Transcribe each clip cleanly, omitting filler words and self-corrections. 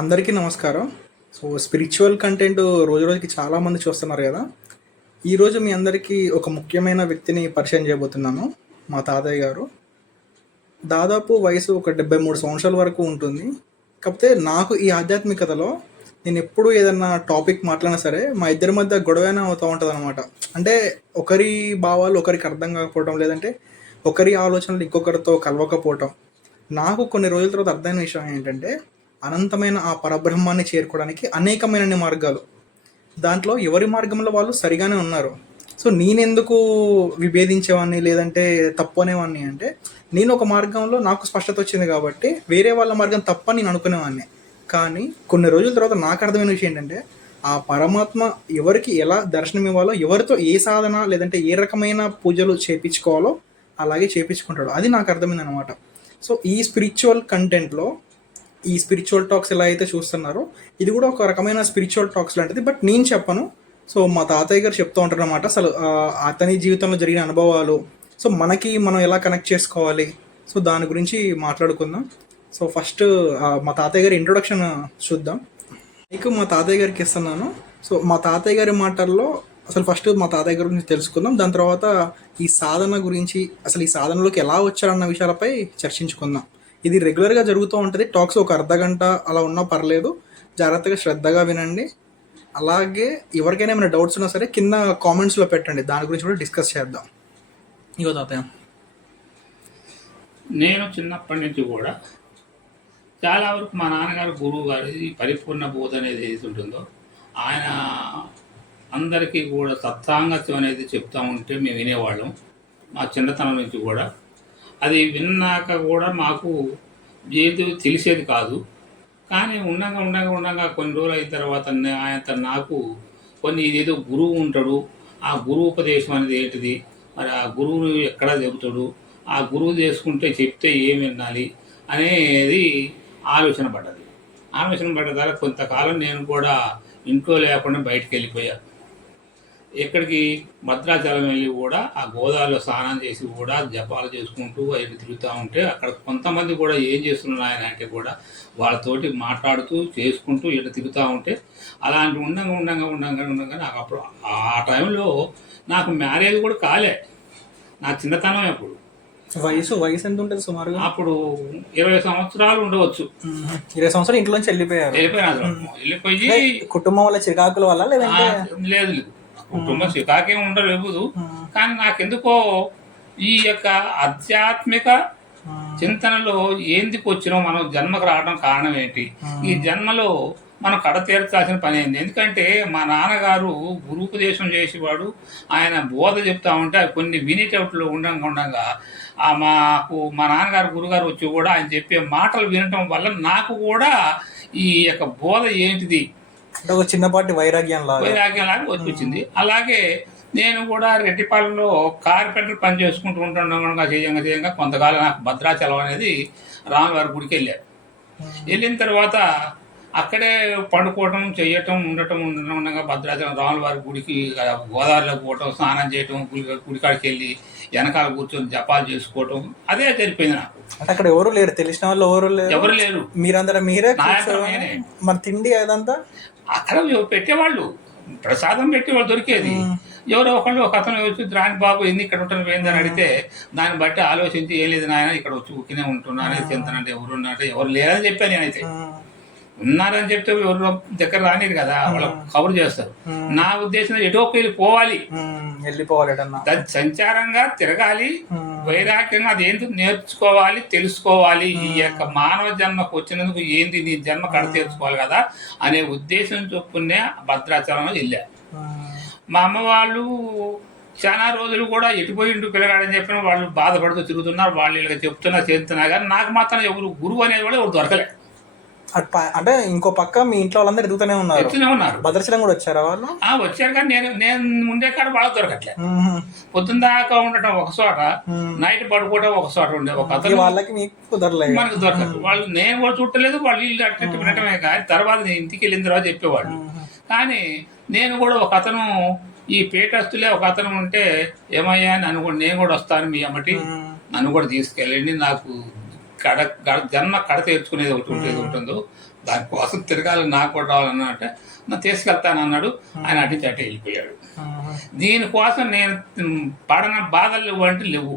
అందరికీ నమస్కారం. Spiritual content రోజు రోజుకి చాలామంది చూస్తున్నారు కదా! ఈరోజు మీ అందరికీ ఒక ముఖ్యమైన వ్యక్తిని పరిచయం చేయబోతున్నాను. మా తాతయ్య గారు. దాదాపు వయసు ఒక 73 సంవత్సరాల వరకు ఉంటుంది. కాకపోతే నాకు ఈ ఆధ్యాత్మికతలో నేనెప్పుడు ఏదన్నా టాపిక్ మాట్లాడినా సరే, మా ఇద్దరి మధ్య గొడవైనా అవుతా ఉంటదనమాట. అంటే ఒకరి భావాలు ఒకరికి అర్థం కాకపోవటం, లేదంటే ఒకరి ఆలోచనలు ఇంకొకరితో కలవకపోవటం. నాకు కొన్ని రోజుల తర్వాత అర్థమైన విషయం ఏంటంటే, అనంతమైన ఆ పరబ్రహ్మాన్ని చేరుకోవడానికి అనేకమైనన్ని మార్గాలు. దాంట్లో ఎవరి మార్గంలో వాళ్ళు సరిగానే ఉన్నారు. సో నేనెందుకు విభేదించేవాడిని, లేదంటే తప్పు అనేవాడిని అంటే, నేను ఒక మార్గంలో నాకు స్పష్టత వచ్చింది కాబట్టి, వేరే వాళ్ళ మార్గం తప్పని నేను అనుకునేవాడిని. కానీ కొన్ని రోజుల తర్వాత నాకు అర్థమైన విషయం ఏంటంటే, ఆ పరమాత్మ ఎవరికి ఎలా దర్శనం ఇవ్వాలో, ఎవరితో ఏ సాధన లేదంటే ఏ రకమైన పూజలు చేపించుకోవాలో అలాగే చేపించుకుంటాడు. అది నాకు అర్థమైందనమాట. సో ఈ స్పిరిచువల్ కంటెంట్లో ఈ స్పిరిచువల్ టాక్స్ ఎలా అయితే చూస్తున్నారో, ఇది కూడా ఒక రకమైన స్పిరిచువల్ టాక్స్ లాంటిది. బట్ నేను చెప్పను. సో మా తాతయ్య గారు చెప్తూ ఉంటారు అనమాట. అసలు అతని జీవితంలో జరిగిన అనుభవాలు, సో మనకి మనం ఎలా కనెక్ట్ చేసుకోవాలి, సో దాని గురించి మాట్లాడుకుందాం. సో ఫస్ట్ మా తాతయ్య గారి ఇంట్రొడక్షన్ చూద్దాం. మీకు మా తాతయ్య గారికి ఇస్తున్నాను. సో మా తాతయ్య గారి మాటల్లో అసలు ఫస్ట్ మా తాతయ్య గారి గురించి తెలుసుకుందాం. దాని తర్వాత ఈ సాధన గురించి, అసలు ఈ సాధనలోకి ఎలా వచ్చారన్న విషయాలపై చర్చించుకుందాం. ఇది రెగ్యులర్గా జరుగుతూ ఉంటుంది. టాక్స్ ఒక అర్ధగంట అలా ఉన్నా పర్లేదు. జాగ్రత్తగా శ్రద్ధగా వినండి. అలాగే ఎవరికైనా ఏమైనా డౌట్స్ ఉన్నా సరే కింద కామెంట్స్లో పెట్టండి. దాని గురించి కూడా డిస్కస్ చేద్దాం. ఇగో తాతయ్య, నేను చిన్నప్పటి నుంచి కూడా చాలా వరకు మా నాన్నగారు గురువు గారి పరిపూర్ణ బోధ అనేది ఏది ఉంటుందో, ఆయన అందరికీ కూడా సత్సాంగత్యం అనేది చెప్తా ఉంటే మేము వినేవాళ్ళం. మా చిన్నతనం నుంచి కూడా అది విన్నాక కూడా మాకు ఏది తెలిసేది కాదు. కానీ ఉండగా కొన్ని రోజులు అయిన తర్వాత ఆయన నాకు కొన్ని ఇదేదో గురువు ఉంటాడు, ఆ గురువు ఉపదేశం అనేది ఏంటిది, మరి ఆ గురువు ఎక్కడ చెబుతాడు, ఆ గురువు చేసుకుంటే చెప్తే ఏం వినాలి అనేది ఆలోచన పడ్డది. ఆలోచన పడ్డ తర్వాత కొంతకాలం నేను కూడా ఇంట్లో లేకుండా బయటికి వెళ్ళిపోయాను. ఎక్కడికి భద్రాచలం వెళ్ళి కూడా ఆ గోదావరిలో స్నానం చేసి కూడా జపాలు చేసుకుంటూ అవి తిరుగుతూ ఉంటే, అక్కడ కొంతమంది కూడా ఏం చేస్తున్నారు ఆయన అంటే కూడా వాళ్ళతోటి మాట్లాడుతూ చేసుకుంటూ ఇటు తిరుగుతూ ఉంటే, అలాంటి ఉండగా నాకు అప్పుడు ఆ టైంలో నాకు మ్యారేజ్ కూడా కాలే. నా చిన్నతనం అప్పుడు వయసు ఎంత ఉంటుంది సుమారుగా? అప్పుడు 20 సంవత్సరాలు ఉండవచ్చు. 20 సంవత్సరాలు ఇంట్లోంచి వెళ్ళిపోయి కుటుంబం వల్ల చికాకుల వల్ల, లేదంటే లేదు కుటుంబం చికాకేం ఉండలేదు. కానీ నాకెందుకో ఈ యొక్క ఆధ్యాత్మిక చింతనలో ఎందుకు వచ్చినాం, మనం జన్మకు రావడం కారణం ఏంటి, ఈ జన్మలో మనం కడ తీర్చాల్సిన పని అయింది. ఎందుకంటే మా నాన్నగారు గురుపదేశం చేసేవాడు. ఆయన బోధ చెప్తా ఉంటే అవి కొన్ని వినేటట్లు ఉండగా మాకు మా నాన్నగారు గురుగారు వచ్చి కూడా ఆయన చెప్పే మాటలు వినటం వల్ల నాకు కూడా ఈ యొక్క బోధ ఏంటిది ఒక చిన్నపాటి వైరాగ్యం లాగా వచ్చింది. అలాగే నేను కూడా రెడ్డిపాలెంలో కార్పెంటర్ పని చేసుకుంటూ ఉంటుండగా చేయంగా కొంతకాలం నాకు భద్రాచలం అనేది రాములవారి గుడికి వెళ్ళాను. వెళ్ళిన తర్వాత అక్కడే పండుకోవటం చేయటం ఉండగా భద్రాచలం రాములవారి గుడికి గోదావరిలో పోవటం, స్నానం చేయటం, గుడికాడికి వెళ్ళి వెనకాల కూర్చొని జపాలు చేసుకోవటం, అదే జరిపోయింది నాకు. అంటే అక్కడ ఎవరు లేరు, తెలిసిన వాళ్ళు ఎవరు లేరు, మీరందరూ మీరే. మరి తిండి అదంతా అక్కడ పెట్టేవాళ్ళు, ప్రసాదం పెట్టేవాళ్ళు దొరికేది. ఎవరో ఒక అతను వచ్చి రాని బాబు ఎందుకు ఇక్కడ ఉంటాను పోయిందని అడిగితే, దాన్ని బట్టి ఆలోచించి ఏం లేదు నాయన ఇక్కడ వచ్చి ఊకినే ఉంటున్నా అనేది చెంతనంటే ఎవరు ఉన్నట్టు ఎవరు లేదని చెప్పాను. నేనైతే ఉన్నారని చెప్తే ఎవరు దగ్గర రానిరు కదా, వాళ్ళకు కబురు చేస్తారు. నా ఉద్దేశం ఎటోకి వెళ్ళిపోవాలి, సంచారంగా తిరగాలి, వైరాగ్యంగా అది ఏంటి నేర్చుకోవాలి, తెలుసుకోవాలి. ఈ యొక్క మానవ జన్మకు వచ్చినందుకు ఏంటి నీ జన్మ కడ తీర్చుకోవాలి కదా అనే ఉద్దేశం చొప్పునే భద్రాచలంలో వెళ్ళా. మా అమ్మ వాళ్ళు చాలా రోజులు కూడా ఎటుపోయిండు పిల్లగాడని చెప్పిన వాళ్ళు బాధపడుతూ తిరుగుతున్నారు. వాళ్ళు ఇలా చెప్తున్నా చేస్తున్నా కానీ నాకు మాత్రం ఎవరు గురువు అనేది కూడా ఎవరు దొరకలే. అంటే ఇంకో పక్క మీ ఇంట్లో వాళ్ళందరూ ఎదుగుతూనే ఉన్నారు. భద్రాచలం కూడా వచ్చారా వాళ్ళు? వచ్చారు కానీ నేను ఉండే కాడ వాళ్ళకి దొరకట్లే. పొద్దున్న దాకా ఉండటం ఒక చోట, నైట్ పడుకోవటం ఒక చోట ఉండే. ఒక అతను వాళ్ళకి మీకు కుదరలేదు, మనకు దొరకదు. వాళ్ళు నేను కూడా చూడలేదు, వాళ్ళు ఇల్లు అట్లా వినటమే కానీ తర్వాత నేను ఇంటికి వెళ్ళిన తర్వాత చెప్పేవాళ్ళు. కానీ నేను కూడా ఒక అతను ఈ పీఠస్తులే ఒక అతను ఉంటే, ఏమయ్యా నేను కూడా వస్తాను మీ అమ్మటి, నన్ను కూడా తీసుకెళ్ళండి, నాకు జన్మ కడ తెచ్చుకునేది ఒకటి ఉండేది ఉంటుందో దానికోసం తిరగాలి నాకు కూడా రావాలన్నా అంటే నన్ను తీసుకెళ్తాను అన్నాడు. ఆయన అటు అటే వెళ్ళిపోయాడు. దీనికోసం నేను పడన బాధలు లేవు అంటే లేవు,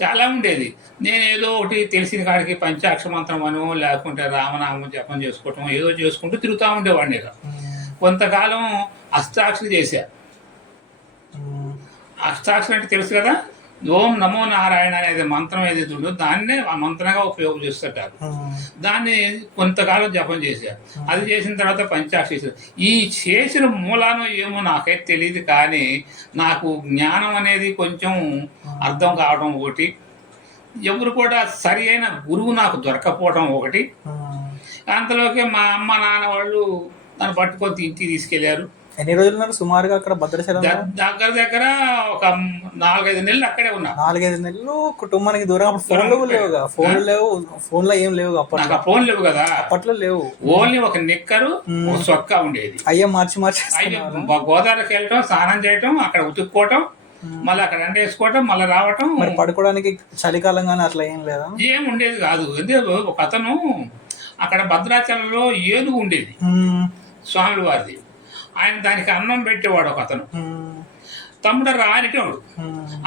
చాలా ఉండేది. నేను ఏదో ఒకటి తెలిసిన కాడికి పంచాక్షర మంత్రం అనో లేకుంటే రామనామం జపం చేసుకోవటం ఏదో చేసుకుంటూ తిరుగుతూ ఉండేవాడిని. కొంతకాలం అష్టాక్షరి చేశా. అష్టాక్షరి అంటే తెలుసు కదా, ఓం నమో నారాయణ అనేది మంత్రం ఏదైతే ఉందో దాన్నే ఆ మంత్రంగా ఉపయోగం చేస్తుంటారు. దాన్ని కొంతకాలం జపం చేశారు. అది చేసిన తర్వాత పంచాక్షరి. ఈ చేసిన మూలానో ఏమో నాకైతే తెలియదు, కానీ నాకు జ్ఞానం అనేది కొంచెం అర్థం కావడం ఒకటి, ఎవరు కూడా సరి అయిన గురువు నాకు దొరకపోవడం ఒకటి. అంతలోకే మా అమ్మ నాన్న వాళ్ళు నన్ను పట్టుకొని ఇంటికి తీసుకెళ్లారు. ఎన్ని రోజులు సుమారుగా అక్కడ భద్రాచలం? దగ్గర దగ్గర ఒక 4-5 నెలలు అక్కడే ఉన్నా. 4-5 నెలలు కుటుంబానికి దూరం. అప్పుడు ఫోన్లు లేవుగా, ఫోన్లు లేవు, ఫోన్లో ఏం లేవు అప్పట్లో. ఫోన్ లేవు కదా అప్పట్లో, లేవు. ఓన్లీ ఒక నిక్కరు ఒక చొక్కా ఉండేది. అయ్యే మార్చి గోదావరికి వెళ్ళటం, స్నానం చేయటం, అక్కడ ఉతుక్కోవటం, మళ్ళీ అక్కడ ఎండేసుకోవటం, మళ్ళీ రావటం. మరి పడుకోవడానికి చలికాలం కానీ అట్లా ఏం లేదా? ఏం ఉండేది కాదు. ఒక అతను అక్కడ భద్రాచలంలో ఏనుగు ఉండేది స్వాముల వారిది. ఆయన దానికి అన్నం పెట్టేవాడు ఒక అతను. తమ్ముడు రానిటోడు.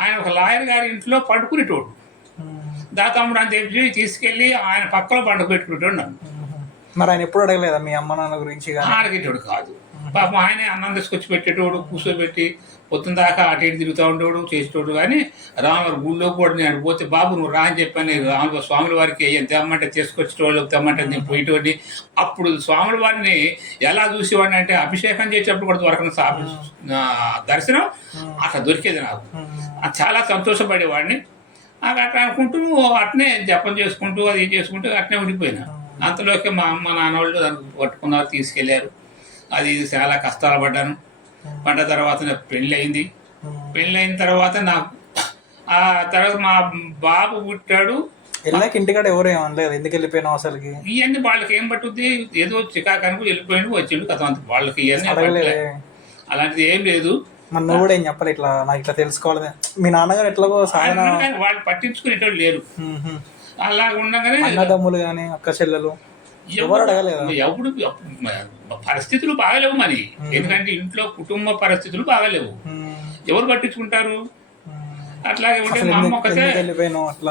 ఆయన ఒక లాయర్ గారి ఇంట్లో పడుకునేటోడు. తమ్ముడు అని చెప్పి తీసుకెళ్లి ఆయన పక్కలో పండుగ పెట్టుకునేటోడు నన్ను. మరి ఆయన ఎప్పుడు అడగలేదా మీ అమ్మ నాన్న గురించి? అడిగేటోడు కాదు పాపం. ఆయనే అన్నం తీసుకొచ్చి పెట్టేటోడు, కూర్చోబెట్టి పొద్దున దాకా అటు ఇటు తిరుగుతూ ఉండేవాడు, చేసేటోడు. కానీ రాముల గుళ్ళో కూడా నేను పోతే, బాబు నువ్వు రా అని చెప్పని రాముల స్వాముల వారికి తెమ్మంటే తీసుకొచ్చేటోళ్ళు, తెమ్మంటే నేను పోయేటోడిని. అప్పుడు స్వాముల వారిని ఎలా చూసేవాడిని అంటే, అభిషేకం చేసేటప్పుడు కూడా దొరకని దర్శనం అట్లా దొరికేది నాకు. చాలా సంతోషపడేవాడిని. అట్లా అనుకుంటూ అట్నే జపం చేసుకుంటూ అది చేసుకుంటూ అట్నే ఉండిపోయినా. అంతలోకి మా అమ్మ నాన్న వాళ్ళు దానికి పట్టుకున్నారు, తీసుకెళ్లారు. అది చాలా కష్టాలు పడ్డాను. పడ్డ తర్వాత నాకు పెళ్ళి అయింది. పెళ్ళి అయిన తర్వాత నాకు ఆ తర్వాత మా బాబు పుట్టాడు. వెళ్ళాక ఇంటికాడ ఎవరు ఏమనలేదు, ఎందుకు వెళ్ళిపోయినావు అసలుకి? ఇవన్నీ వాళ్ళకి ఏం పట్టుద్ది, ఏదో చికాకనుకు వెళ్ళిపోయిండు, వచ్చిండు కథ. వాళ్ళకి ఇవన్నీ అలాంటిది ఏం లేదు. మన నువ్వు కూడా ఏం చెప్పాలి, ఇట్లా నాకు ఇట్లా తెలుసుకోవాలి. మీ నాన్నగారు ఎట్లా వాళ్ళు పట్టించుకునేటోళ్ళు లేరు. అలా ఉండగానే అన్నదమ్ములు కానీ అక్క చెల్లెలు ఎవరు అడగలేదు. ఎప్పుడు పరిస్థితులు బాగలేవు మరి, ఎందుకంటే ఇంట్లో కుటుంబ పరిస్థితులు బాగలేవు, ఎవరు పట్టించుకుంటారు? అట్లాగే ఉంటే మా అమ్మ ఒకటే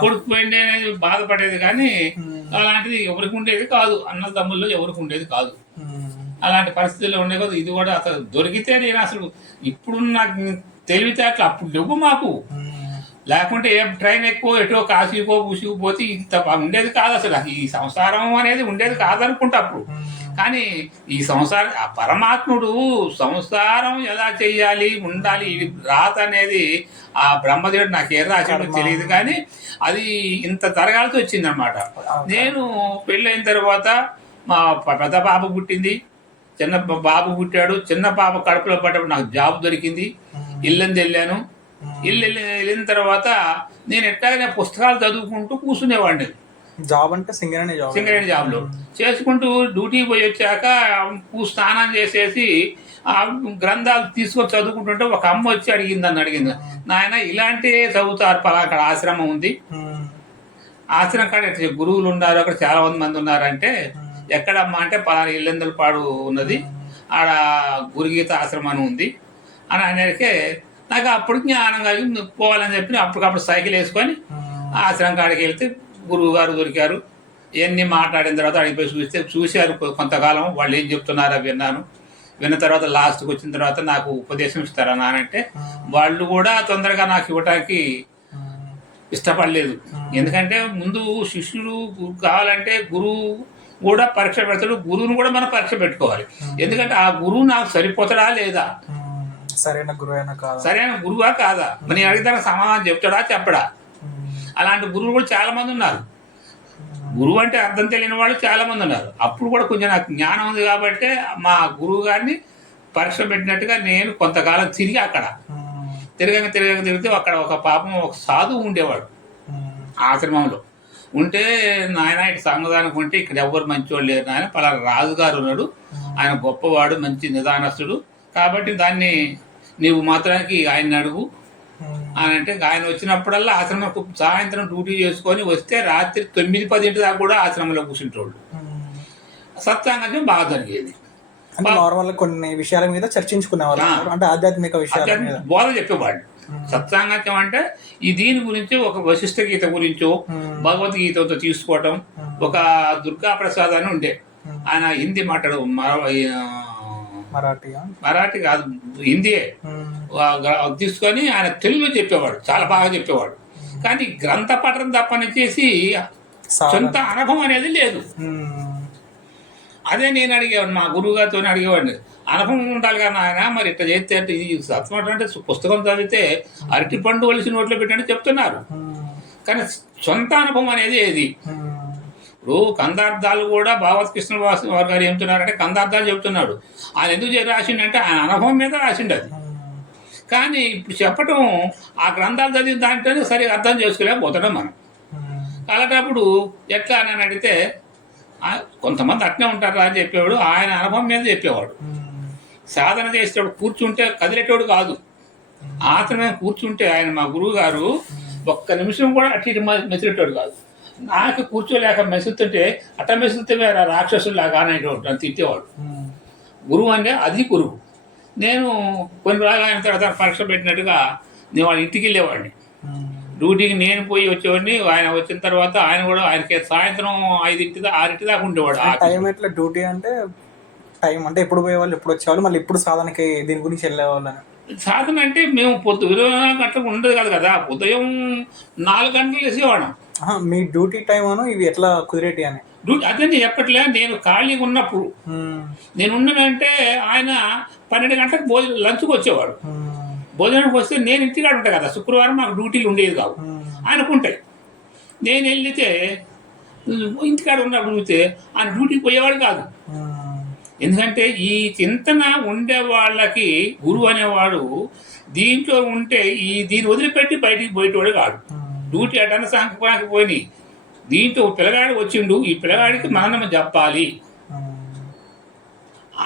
కొడుకు పోయింది అనేది బాధపడేది, కానీ అలాంటిది ఎవరికి ఉండేది కాదు. అన్నదమ్ముల్లో ఎవరికి ఉండేది కాదు. అలాంటి పరిస్థితుల్లో ఉండే కదా. ఇది కూడా అసలు దొరికితే నేను అసలు ఇప్పుడు నాకు తెలివితేటలు అప్పుడు లేవు మాకు. లేకుంటే ఏ ట్రైన్ ఎక్కువ ఎటో కాశీకో పూసిపోతే ఇంత ఉండేది కాదు. అసలు ఈ సంసారం అనేది ఉండేది కాదనుకుంటా అప్పుడు. కానీ ఈ సంసారం, ఆ పరమాత్ముడు సంసారం ఎలా చెయ్యాలి, ఉండాలి, ఇది రాత అనేది ఆ బ్రహ్మదేవుడు నాకు ఏ రాశాడో తెలియదు, కానీ అది ఇంత తరగాలతో వచ్చిందనమాట. నేను పెళ్ళైన తర్వాత మా పెద్ద పాప పుట్టింది, చిన్న బాబు పుట్టాడు. చిన్న పాప కడుపులో పడ్డప్పుడు నాకు జాబ్ దొరికింది, ఇల్లంది వెళ్ళాను. వెళ్ళిన తర్వాత నేను ఎట్లాగనే పుస్తకాలు చదువుకుంటూ కూర్చునేవాడిని. జాబ్ అంటే సింగరేణి జాబ్లో చేసుకుంటూ డ్యూటీ పోయి వచ్చాక స్నానం చేసేసి ఆ గ్రంథాలు తీసుకొని చదువుకుంటుంటే ఒక అమ్మ వచ్చి అడిగింది, నాయన ఇలాంటి చదువుతారు, అక్కడ ఆశ్రమం ఉంది, ఆశ్రమం కాడ గురువులు ఉన్నారు, అక్కడ చాలా మంది ఉన్నారంటే, ఎక్కడమ్మా అంటే పలానా ఇల్లెందలపాడు ఉన్నది, ఆడ గురుగీత ఆశ్రమం అని ఉంది అని అనేకే నాకు అప్పుడు జ్ఞానం కలిగి పోవాలని చెప్పి అప్పటికప్పుడు సైకిల్ వేసుకొని ఆశ్రమం కాడికి వెళ్తే గురువు గారు దొరికారు. ఇవన్నీ మాట్లాడిన తర్వాత అడిగిపోయి చూశారు కొంతకాలం. వాళ్ళు ఏం చెప్తున్నారో విన్నాను. విన్న తర్వాత లాస్ట్కి వచ్చిన తర్వాత నాకు ఉపదేశం ఇస్తారా నానంటే, వాళ్ళు కూడా తొందరగా నాకు ఇవ్వటానికి ఇష్టపడలేదు. ఎందుకంటే ముందు శిష్యుడు కావాలంటే గురువు కూడా పరీక్ష పెడతాడు, గురువుని కూడా మనం పరీక్ష పెట్టుకోవాలి. ఎందుకంటే ఆ గురువు నాకు సరిపోతాడా లేదా, సరైన గురువా కాదా, మరి అడిగితే సమాధానం చెప్తాడా చెప్పడా. అలాంటి గురువులు కూడా చాలా మంది ఉన్నారు. గురువు అంటే అర్థం తెలియని వాళ్ళు చాలా మంది ఉన్నారు. అప్పుడు కూడా కొంచెం నాకు జ్ఞానం ఉంది కాబట్టి మా గురువు గారిని పరీక్ష పెట్టినట్టుగా నేను కొంతకాలం తిరిగి అక్కడ తిరిగితే అక్కడ ఒక పాపం ఒక సాధువు ఉండేవాడు ఆశ్రమంలో. ఉంటే నాయన ఇటు సంగదానికి ఉంటే ఇక్కడ ఎవరు మంచివాళ్ళు లేరు నాయన, పలానా రాజుగారు ఉన్నాడు, ఆయన గొప్పవాడు, మంచి నిదానస్తుడు, కాబట్టి దాన్ని నీవు మాత్రానికి ఆయన్ని అడుగు, అని అంటే ఆయన వచ్చినప్పుడల్లా ఆశ్రమం సాయంత్రం డ్యూటీ చేసుకొని వస్తే రాత్రి 9-10 దాకా కూడా ఆశ్రమంలో కూర్చుంటోళ్ళు. సత్సాంగత్యం బాగా జరిగేది. అంటే నార్మల్ కొన్ని విషయాల మీద చర్చించుకునేవాళ్ళు, అంటే ఆధ్యాత్మిక విషయాల మీద బోధ చెప్పేవాళ్ళు. సత్సాంగత్యం అంటే ఈ దీని గురించి ఒక వశిష్ఠ గీత గురించో భగవద్గీతతో తీసుకోవటం. ఒక దుర్గా ప్రసాద్ అని ఉండే, ఆయన హిందీ మాట్లాడు, మరాఠీ కాదు హిందీయే తీసుకొని ఆయన తెలుగులో చెప్పేవాడు, చాలా బాగా చెప్పేవాడు. కానీ గ్రంథ పఠనం తప్పనిచ్చేసి సొంత అనుభవం అనేది లేదు. అదే నేను అడిగేవాడిని, మా గురువు గారితో అడిగేవాడిని, అనుభవం ఉండాలి కానీ ఆయన మరి ఇట్లా చేస్తే అంటే ఇది సత్వం అంటే పుస్తకం చదివితే అరటి పండు వలిసి నోట్లో పెట్టని చెప్తున్నారు, కానీ సొంత అనుభవం అనేది ఏది? ఇప్పుడు కందార్థాలు కూడా భాగవతకృష్ణ వారు గారు ఏమిస్తున్నారంటే కందార్థాలు చెప్తున్నాడు. ఆయన ఎందుకు రాసిండంటే ఆయన అనుభవం మీద రాసిండు అది. కానీ ఇప్పుడు చెప్పటం ఆ గ్రంథాలు చదివిన దాంట్లోనే సరిగా అర్థం చేసుకోలేకపోతున్నాం మనం. అలాంటప్పుడు ఎట్లా అని అడిగితే కొంతమంది అట్నే ఉంటారా అని చెప్పేవాడు. ఆయన అనుభవం మీద చెప్పేవాడు. సాధన చేసేవాడు కూర్చుంటే కదిలేటోడు కాదు, ఆత్రమే కూర్చుంటే ఆయన మా గురువు గారు ఒక్క నిమిషం కూడా అటు ఇటు మెసిలేటోడు కాదు. నాకు కూర్చోలేక మెసులుతుంటే అట్ట మెసులుతే రాక్షసులాగా అనేటోడు, అని తిట్టేవాడు. గురువు అంటే అది గురువు. నేను కొన్ని రోజులు అయిన తర్వాత పరీక్ష పెట్టినట్టుగా నేను వాళ్ళ ఇంటికి వెళ్ళేవాడిని. డ్యూటీకి నేను పోయి వచ్చేవాడిని. ఆయన వచ్చిన తర్వాత ఆయన కూడా ఆయనకి సాయంత్రం 5-6 దాకా ఉండేవాడు. టైం ఎట్లా డ్యూటీ అంటే టైం అంటే ఎప్పుడు పోయేవాళ్ళు, ఎప్పుడు వచ్చేవాళ్ళు, మళ్ళీ ఇప్పుడు సాధనకి దీని గురించి వెళ్ళేవాళ్ళు? సాధన అంటే మేము 20 గంటలకు ఉండదు కదా, ఉదయం 4 గంటలు వేసేవాళ్ళం. మీ డ్యూటీ టైం అను ఇవి ఎట్లా కుదిరేటి అని డ్యూటీ అదే చెప్పట్లే. నేను ఖాళీగా ఉన్నప్పుడు నేను ఉన్నానంటే ఆయన 12 గంటలకు లంచ్కి వచ్చేవాడు. భోజనానికి వస్తే నేను ఇంటికాడ ఉంటాను కదా, శుక్రవారం మాకు డ్యూటీలు ఉండేది కావు, ఆయనకుంటాయి. నేను వెళ్తే ఇంటికాడ ఉన్నప్పుడు చూస్తే ఆయన డ్యూటీకి పోయేవాడు కాదు. ఎందుకంటే ఈ చింతన ఉండే వాళ్ళకి గురువు అనేవాడు దీంట్లో ఉంటే దీన్ని వదిలిపెట్టి బయటికి పోయేటోడు కాదు. డ్యూటీ అటన్న సంఖ్యకి పోయి దీంట్లో పిల్లగాడు వచ్చిండు, ఈ పిల్లగాడికి మనం చెప్పాలి.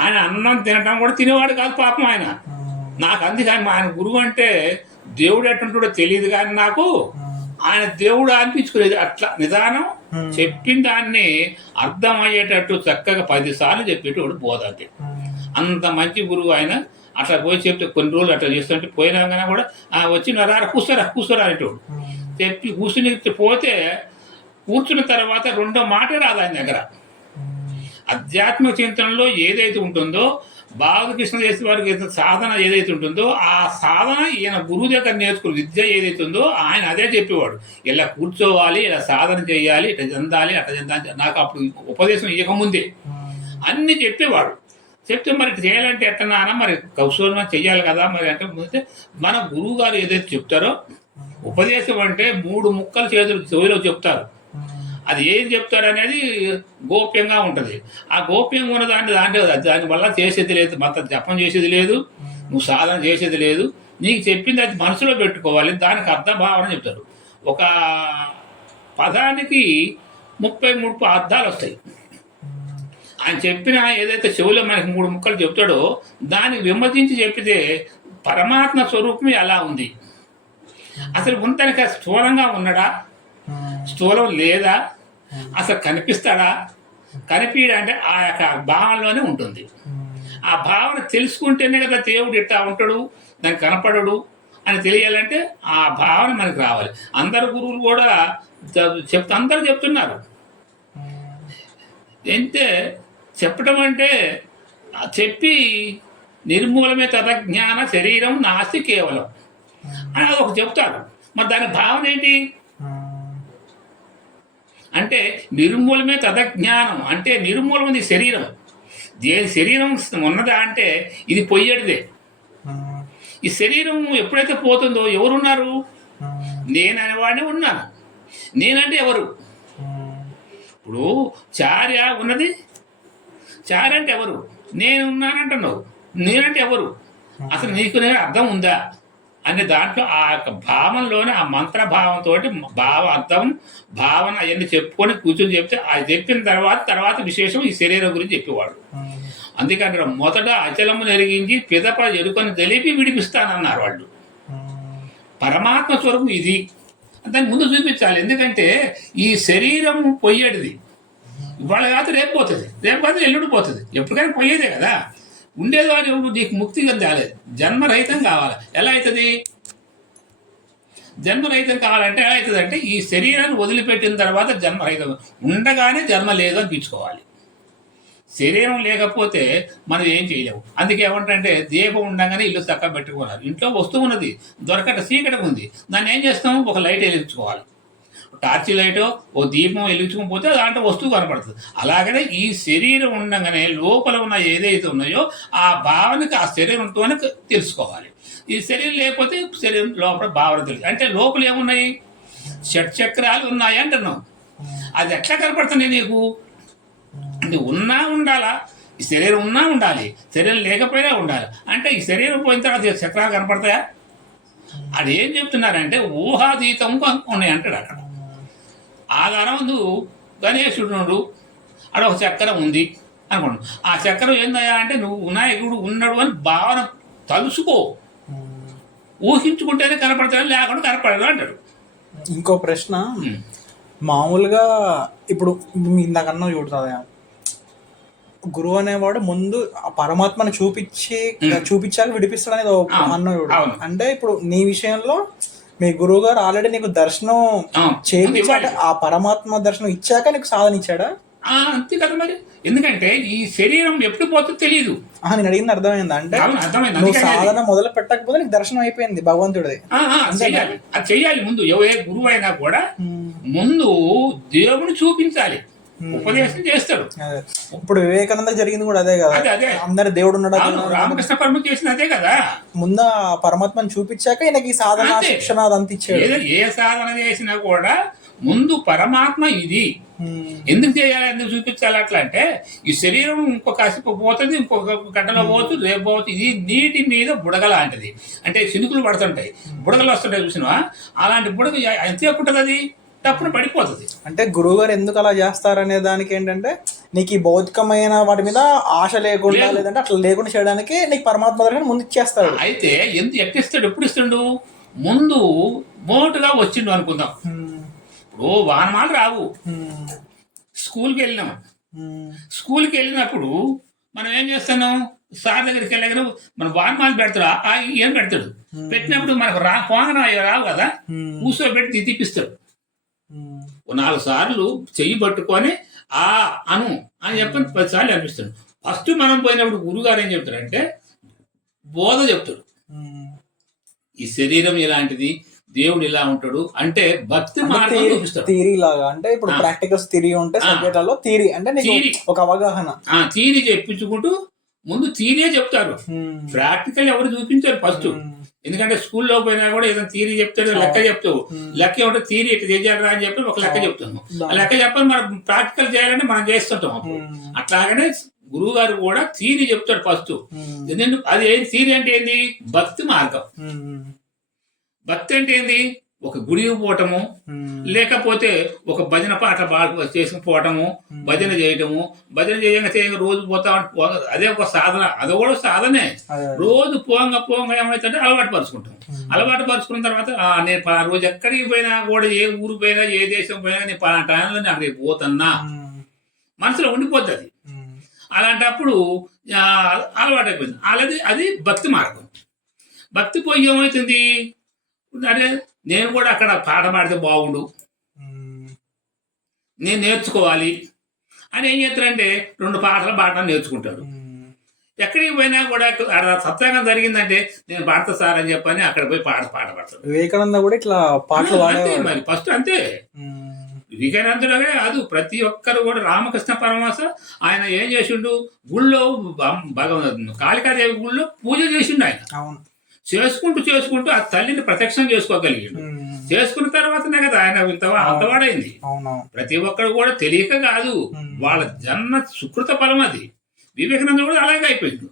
ఆయన అన్నం తినటం కూడా తినేవాడు కాదు పాపం ఆయన. నాకు అందుకని ఆయన గురువు అంటే దేవుడు ఎట్టుంటాడో తెలియదు, కానీ నాకు ఆయన దేవుడు అనిపించుకోలేదు. అట్లా నిదానం చెప్పిన దాన్ని అర్థమయ్యేటట్టు చక్కగా 10 సార్లు చెప్పేటోడు బోధ. అంటే అంత మంచి గురువు ఆయన. అట్లా పోయి చెప్తే కొన్ని రోజులు అట్లా చేస్తుంటే పోయినాకైనా కూడా వచ్చి కూర్చోరా అనేటోడు. చెప్పి కూర్చుని పోతే కూర్చున్న తర్వాత రెండో మాటే రాదు ఆయన దగ్గర. ఆధ్యాత్మిక చింతనలో ఏదైతే ఉంటుందో, బాలకృష్ణ చేసే వారికి సాధన ఏదైతే ఉంటుందో ఆ సాధన ఈయన గురువు దగ్గర నేర్చుకున్న విద్య ఏదైతే ఉందో ఆయన అదే చెప్పేవాడు. ఇలా కూర్చోవాలి, ఇలా సాధన చేయాలి, ఇట్లా చెందాలి, అట్లా చెందాలి. నాకు అప్పుడు ఉపదేశం ఇవ్వకముందే అన్నీ చెప్పేవాడు. చెప్తే మరి చేయాలంటే ఎట్టనా, మరి కౌశలం చెయ్యాలి కదా. మరి అంటే మన గురువు గారు ఏదైతే చెప్తారో, ఉపదేశం అంటే 3 ముక్కలు చెవిలో చెప్తారు. అది ఏం చెప్తారు అనేది గోప్యంగా ఉంటుంది. ఆ గోప్యంగా ఉన్న దానివల్ల చేసేది లేదు, మొత్తం జపం చేసేది లేదు, నువ్వు సాధన చేసేది లేదు. నీకు చెప్పింది అది మనసులో పెట్టుకోవాలి, దానికి అర్థ భావన చెప్తారు. ఒక పదానికి 33 అర్థాలు వస్తాయి. ఆయన చెప్పిన ఏదైతే చెవులో మనకి 3 ముక్కలు చెప్తాడో దానికి విమర్శించి చెప్పితే పరమాత్మ స్వరూపం ఎలా ఉంది, అసలు ఉంతనక స్థూలంగా ఉన్నాడా, స్థూలం లేదా, అసలు కనిపిస్తాడా, కనిపించడంటే ఆ యొక్క భావనలోనే ఉంటుంది. ఆ భావన తెలుసుకుంటేనే కదా దేవుడు ఇట్లా ఉంటాడు, దానికి కనపడడు అని తెలియాలంటే ఆ భావన మనకు రావాలి. అందరు గురువులు కూడా అందరూ చెప్తున్నారు. అంటే చెప్పటం అంటే చెప్పి నిర్మూలమే తదజ్ఞాన శరీరం నాస్తి కేవలం అని ఒక చెప్తారు. మరి దాని భావన ఏంటి అంటే నిర్మూలమే తదజ్ఞానం అంటే నిర్మూలమైంది శరీరం. దేని శరీరం ఉన్నదా అంటే ఇది పొయ్యేటిదే. ఈ శరీరం ఎప్పుడైతే పోతుందో ఎవరున్నారు, నేను అనేవాడిని ఉన్నాను. నేనంటే ఎవరు? ఇప్పుడు చార్య ఉన్నది, చార్య అంటే ఎవరు? నేను ఉన్నానంటున్నావు, నేనంటే ఎవరు? అసలు నీకు నేను అర్థం ఉందా అనే దాంట్లో ఆ యొక్క భావనలోనే ఆ మంత్రభావంతో అర్థం భావన అవన్నీ చెప్పుకొని కూర్చొని చెప్తే అది చెప్పిన తర్వాత విశేషం ఈ శరీరం గురించి చెప్పేవాడు. అందుకని మొదట అచలము నెరిగించి పిదప ఎరుకొని తెలిపి విడిపిస్తానన్నారు వాళ్ళు. పరమాత్మ స్వరూపం ఇది దాన్ని ముందు చూపించాలి. ఎందుకంటే ఈ శరీరం పోయేటిది, ఇవాళ కాదు రేపు పోతుంది, రేపు కాదు ఎల్లుండి పోతుంది, ఎప్పటికైనా పోయేదే కదా. ఉండేది వాడు ఎవడు నీకు ముక్తిగా తేలేదు, జన్మరహితం కావాలి. ఎలా అవుతుంది? జన్మరహితం కావాలంటే ఎలా అవుతుంది అంటే ఈ శరీరాన్ని వదిలిపెట్టిన తర్వాత జన్మరహితం, ఉండగానే జన్మ లేదు అనిపించుకోవాలి. శరీరం లేకపోతే మనం ఏం చేయలేము. అందుకే ఏమంటే దీపం ఉండగానే ఇల్లు చక్కగా పెట్టుకున్నారు. ఇంట్లో వస్తువు ఉన్నది, దొరకట చీకటి ఉంది, దాన్ని ఏం చేస్తాం? ఒక లైట్ వెలిగించుకోవాలి. టార్చ్ లైటో ఓ దీపం వెలిగించుకోకపోతే దాంట్లో వస్తువు కనపడుతుంది. అలాగనే ఈ శరీరం ఉండగానే లోపల ఉన్న ఏదైతే ఉన్నాయో ఆ భావనకి ఆ శరీరంతోనే తెలుసుకోవాలి. ఈ శరీరం లేకపోతే శరీరం లోపల భావన తెలియదు. అంటే లోపల ఏమున్నాయి? షట్చక్రాలు ఉన్నాయి అంటున్నాం. అది ఎట్లా కనపడుతుంది నీకు? అంటే ఉన్నా ఉండాలా, ఈ శరీరం ఉన్నా ఉండాలి, శరీరం లేకపోయినా ఉండాలి. అంటే ఈ శరీరం పోయిన తర్వాత చక్రాలు కనపడతాయా? అది ఏం చెప్తున్నారంటే ఊహాతీతం ఉన్నాయి అంటాడు. అక్కడ ఆధారం ముందు గణేశుడు అక్కడ ఒక చక్రం ఉంది అనుకోండి. ఆ చక్రం ఏందయ్యా అంటే నువ్వు వినాయకుడు ఉన్నాడు అని భావన తలుసుకో, ఊహించుకుంటేనే కనపడతాడు, లేకుండా కనపడదు అంటాడు. ఇంకో ప్రశ్న, మామూలుగా ఇప్పుడు ఇందాకన్నా చూడుతుందా, గురువు అనేవాడు ముందు ఆ పరమాత్మని చూపించాక విడిపిస్తాడు అనేది అన్నవాడు. అంటే ఇప్పుడు నీ విషయంలో మీ గురువు గారు ఆల్రెడీ నీకు దర్శనం చేయించాక, ఆ పరమాత్మ దర్శనం ఇచ్చాక నీకు సాధన ఇచ్చాడా? అంతే కదా మరి. ఎందుకంటే ఈ శరీరం ఎప్పుడు పోతుందో తెలియదు. నేను అడిగింది అర్థమైందా? అంటే నువ్వు సాధన మొదలు పెట్టకపోతే నీకు దర్శనం అయిపోయింది భగవంతుడి. అది చెయ్యాలి. ముందు ఏ గురువు అయినా కూడా ముందు దేవుని చూపించాలి, ఉపదేశం చేస్తాడు. ఇప్పుడు వివేకానంద జరిగింది కూడా అదే కదా, అందరు దేవుడు ఉన్నాడు. రామకృష్ణ పరమ చేసిన అదే కదా. ముందు పరమాత్మని చూపించాక ఈయనకి సాధన శిక్షణ అదంతా ఇచ్చాడు. ఏ సాధన చేసినా కూడా ముందు పరమాత్మ ఇది ఎందుకు చేయాలి, ఎందుకు చూపించాలి. అట్లా అంటే ఈ శరీరం ఇంకొక కాసేపు పోతుంది, ఇంకొక గంటలో పోతుంది, రేపు పోతుంది. ఇది నీటి మీద బుడగ లాంటిది. అంటే చినుకులు పడుతుంటాయి, బుడగలు వస్తుంటాయి చూసినవా? అలాంటి బుడగ ఎంతసేపు ఉంటుంది, అది తప్పుడు పడిపోతుంది. అంటే గురువు గారు ఎందుకు అలా చేస్తారనే దానికి ఏంటంటే నీకు ఈ భౌతికమైన వాటి మీద ఆశ లేకుండా, లేదంటే అట్లా లేకుండా చేయడానికి నీకు పరమాత్మ దగ్గర ముందు ఇచ్చేస్తాడు. అయితే ఎట్టిస్తాడు, ఎప్పుడు ఇస్తాడు? ముందు మోటుగా వచ్చిండు అనుకుందాం. ఇప్పుడు వానమాలు రావు, స్కూల్కి వెళ్ళినాం. స్కూల్కి వెళ్ళినప్పుడు మనం ఏం చేస్తున్నాం? సార్ దగ్గరికి వెళ్ళగానే మన వానమాలు పెడతాడు, ఏం పెడతాడు. పెట్టినప్పుడు మనకు పోంగన రావు కదా, కూర్చోబెట్టి తీపిస్తాడు. 4 సార్లు చెయ్యి పట్టుకొని అను అని చెప్పని 10 సార్లు అనిపిస్తాడు. ఫస్ట్ మనం పోయినప్పుడు గురుగారు ఏం చెప్తాడంటే బోధ చెప్తాడు. ఈ శరీరం ఇలాంటిది, దేవుడు ఇలా ఉంటాడు అంటే భక్తి మార్గం చూపిస్తాడు. థియరీ లాగా, అంటే ఇప్పుడు ప్రాక్టికల్స్ థియరీ ఉంటే సబ్జెక్టులలో థియరీ అంటే ఒక అవగాహన, థియరీ చెప్పించుకుంటూ ముందు థియరీ చెప్తారు. ప్రాక్టికల్ ఎవరు చూపించారు ఫస్ట్. ఎందుకంటే స్కూల్లో పోయినా కూడా ఏదైనా థియరీ చెప్తాడు, లెక్క చెప్తావు. లెక్క ఏమంటే థియరీ ఇట్లా చేయాలరా అని చెప్పి ఒక లెక్క చెప్తాము. ఆ లెక్క చెప్పని మనం ప్రాక్టికల్ చేయాలంటే మనం చేస్తుంటాం. అట్లాగనే గురువు గారు కూడా థియరీ చెప్తాడు ఫస్ట్. అది థియరీ అంటే ఏంది? భక్తి మార్గం. భక్తి అంటే ఏంది? ఒక గుడికి పోవటము, లేకపోతే ఒక భజన పాట చేసుకుపోవటము, భజన చేయటము. భజన చేయంగా రోజు పోతా అదే ఒక సాధన, అది కూడా సాధనే. రోజు పోంగా ఏమైతే అలవాటు పరుచుకుంటాం. అలవాటు పరుచుకున్న తర్వాత నేను రోజు ఎక్కడికి పోయినా కూడా, ఏ ఊరు పోయినా, ఏ దేశం పోయినా, నేను పలానా టైంలో నేను అక్కడికి పోతున్నా మనసులో ఉండిపోతుంది. అలాంటప్పుడు అలవాటు అయిపోయింది. అది భక్తి మార్గం. భక్తి పోయి ఏమవుతుంది అంటే నేను కూడా అక్కడ పాట పాడితే బాగుండు, నేను నేర్చుకోవాలి అని ఏం చేస్తారంటే 2 పాటలు పాడటం నేర్చుకుంటాడు. ఎక్కడికి పోయినా కూడా సత్సంగం జరిగిందంటే నేను పాడతా సార్ అని చెప్పని అక్కడ పోయి పాట పాడతాడు. వివేకానంద కూడా ఇట్లా పాటలు మరి ఫస్ట్ అంతే. వివేకానందుడే కాదు, ప్రతి ఒక్కరు కూడా. రామకృష్ణ పరమహంస ఆయన ఏం చేసిండు? గుళ్ళో కాళికాదేవి గుళ్ళో పూజ చేసిండు. ఆయన చేసుకుంటూ ఆ తల్లిని ప్రత్యక్షం చేసుకోగలిగాడు. చేసుకున్న తర్వాతనే కదా ఆయన అంతవాడైంది. ప్రతి ఒక్కరు కూడా తెలియక కాదు, వాళ్ళ జన్మ సుకృత ఫలం అది. వివేకానంద కూడా అలాగే అయిపోయింది.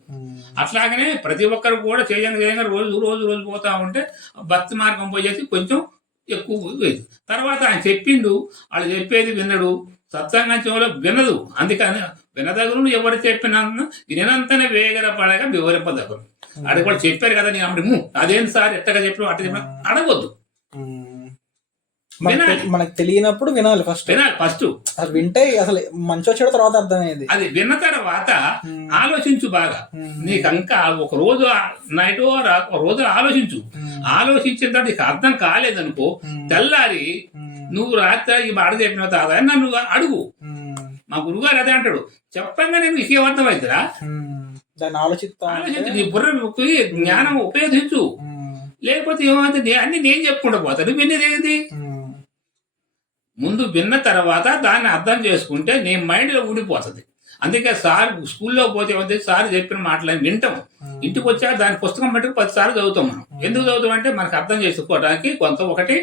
అట్లాగనే ప్రతి ఒక్కరు కూడా చేయంగా రోజు పోతా ఉంటే భక్తి మార్గం పోయేసి కొంచెం ఎక్కువ పోయేది. తర్వాత ఆయన చెప్పిండు, వాళ్ళు చెప్పేది వినడు, సత్సంగం చెవులో వినదు. అందుకని వినదగును ఎవరు చెప్పినా వినంతనే వేగర పడగా వివరింపదగును. అడిగి వాళ్ళు చెప్పారు కదా నేను అప్పుడు అదేంటి సార్ ఎట్టగా చెప్పిన అట్ట చెప్పిన అడగొద్దు. మనకు తెలియనప్పుడు వినాలి ఫస్ట్. అసలు వింటే అసలు మంచి వచ్చాడు తర్వాత అర్థమయ్యేది. అది విన్న తర్వాత ఆలోచించు బాగా. నీకు ఇంకా ఒక రోజు నైట్ ఒక రోజు ఆలోచించిన తర్వాత నీకు అర్థం కాలేదనుకో, తెల్లారి నువ్వు రాత్రి ఈ మాట చెప్పిన తర్వాత నన్ను అడుగు. మా గురువుగారు అదే అంటాడు, చెప్పంగా నేను నీకేం అర్థమవుతుందా, దాన్ని ఆలోచించు, నీ బుర్రకి జ్ఞానం ఉపయోగించు. లేకపోతే ఏమవుతుంది అన్ని నేను చెప్పుకుంటూ పోతాను, వినేది ఏంటి. ముందు విన్న తర్వాత దాన్ని అర్థం చేసుకుంటే నీ మైండ్లో ఉండిపోతుంది. అందుకే సార్ స్కూల్లో పోతే ఏమంటే సార్ చెప్పిన మాటలని వింటాం, ఇంటికి వచ్చాక దాని పుస్తకం బట్టి 10 సార్లు చదువుతాం. మనం ఎందుకు చదువుతాం అంటే మనకు అర్థం చేసుకోవడానికి కొంత ఒకటి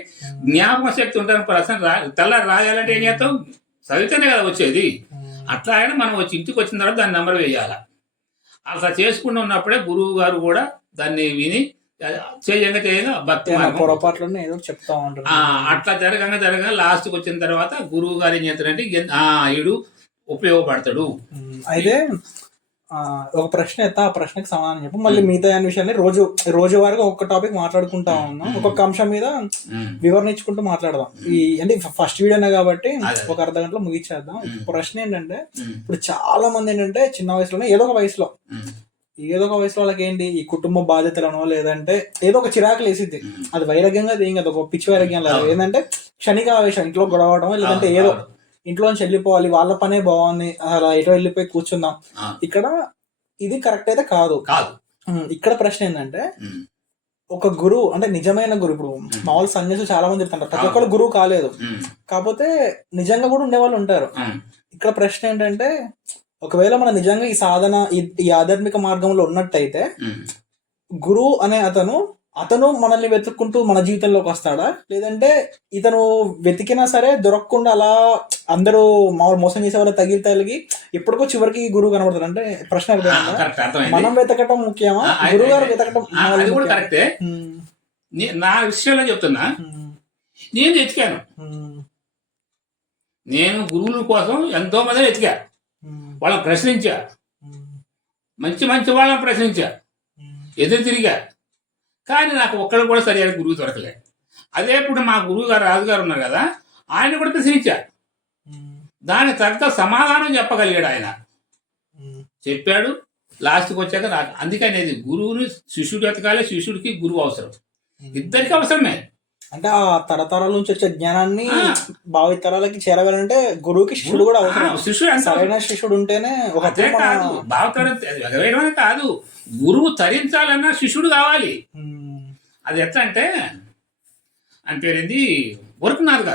జ్ఞాపక శక్తి ఉంటుంది. ప్రశ్న తెల్లారి రాయాలంటే ఏం చేస్తాం, చదివితేనే కదా వచ్చేది. అట్లా అయినా మనం వచ్చి ఇంటికి వచ్చిన తర్వాత దాన్ని నెంబర్ వేయాలి. అట్లా చేసుకుంటూ ఉన్నప్పుడే గురువు గారు కూడా దాన్ని విని చేయగా భక్తి పొరపాట్లనే ఏదో చెప్తా ఉంటారు. అట్లా జరగంగా లాస్ట్కి వచ్చిన తర్వాత గురువు గారు ఏం చేస్తారంటే ఈడు ఉపయోగపడతాడు. అయితే ఒక ప్రశ్న ఎత్తా, ఆ ప్రశ్నకి సమాధానం చెప్పు. మళ్ళీ మిగతా విషయాన్ని రోజువారీగా ఒక్క టాపిక్ మాట్లాడుకుంటా ఉన్నాం. ఒక్కొక్క అంశం మీద వివరణ ఇచ్చుకుంటూ మాట్లాడదాం. అంటే ఫస్ట్ వీడియోనే కాబట్టి ఒక అర్ధ గంటలో ముగించేద్దాం. ప్రశ్న ఏంటంటే, ఇప్పుడు చాలా మంది ఏంటంటే చిన్న వయసులోనే ఏదో ఒక వయసులో వాళ్ళకి ఏంటి ఈ కుటుంబ బాధ్యతలనో లేదంటే ఏదో ఒక చిరాకులు వేసిద్ది. అది వైరాగ్యంగా ఏం కదా, ఒక పిచ్చి వైరాగ్యం లేదు. ఏంటంటే క్షణిక ఆవేశం, ఇంట్లో గొడవడం, లేదంటే ఏదో ఇంట్లో నుంచి వెళ్ళిపోవాలి, వాళ్ళ పనే బాగుంది, అలా ఎటో వెళ్ళిపోయి కూర్చుందాం. ఇక్కడ ఇది కరెక్ట్ అయితే కాదు. ఇక్కడ ప్రశ్న ఏంటంటే, ఒక గురువు అంటే నిజమైన గురువు, ఇప్పుడు మామూలు సన్యాసులు చాలా మంది చెప్తుంటారు, ప్రతి ఒక్కరు గురువు కాలేదు, కాకపోతే నిజంగా కూడా ఉండేవాళ్ళు ఉంటారు. ఇక్కడ ప్రశ్న ఏంటంటే, ఒకవేళ మనం నిజంగా ఈ సాధన ఈ ఆధ్యాత్మిక మార్గంలో ఉన్నట్టయితే గురువు అనే అతను మనల్ని వెతుక్కుంటూ మన జీవితంలోకి వస్తాడా, లేదంటే ఇతను వెతికినా సరే దొరకకుండా అలా అందరూ మామూలు మోసం చేసే వాళ్ళు తగిలి ఎప్పటికో చివరికి గురువు కనబడతారు? అంటే ప్రశ్న మనం వెతకటం ముఖ్యమా, గురువు గారు వెతకటం? కరెక్టే. నా విషయంలో చెప్తున్నా, నేను వెతికాను. నేను గురువుల కోసం ఎంతో మంది వెతికా, వాళ్ళని ప్రశ్నించా, మంచి వాళ్ళని ప్రశ్నించా, ఎదురు తిరిగా, కానీ నాకు ఒక్కడు కూడా సరైన గురువు దొరకలే. అదే ఇప్పుడు మా గురువు గారు రాజుగారు ఉన్నారు కదా, ఆయన కూడా ప్రశ్నించా, దానికి తగ్గ సమాధానం చెప్పగలిగాడు. ఆయన చెప్పాడు, లాస్ట్కి వచ్చాక నాకు. అందుకనేది గురువుని శిష్యుడు ఎతకాలి, శిష్యుడికి గురువు అవసరం, ఇద్దరికి అవసరమే. అంటే ఆ తరతరాల నుంచి వచ్చే జ్ఞానాన్ని భావితరాలకి చేరగాలంటే గురువుకి శిష్యుడు కూడా అవసరం. శిష్యుడు సరైన శిష్యుడు ఉంటేనే భావితరం కాదు, గురువు తరించాలన్నా శిష్యుడు కావాలి. అది ఎట్లా అంటే, అని పేరేంది గురుకునాథ్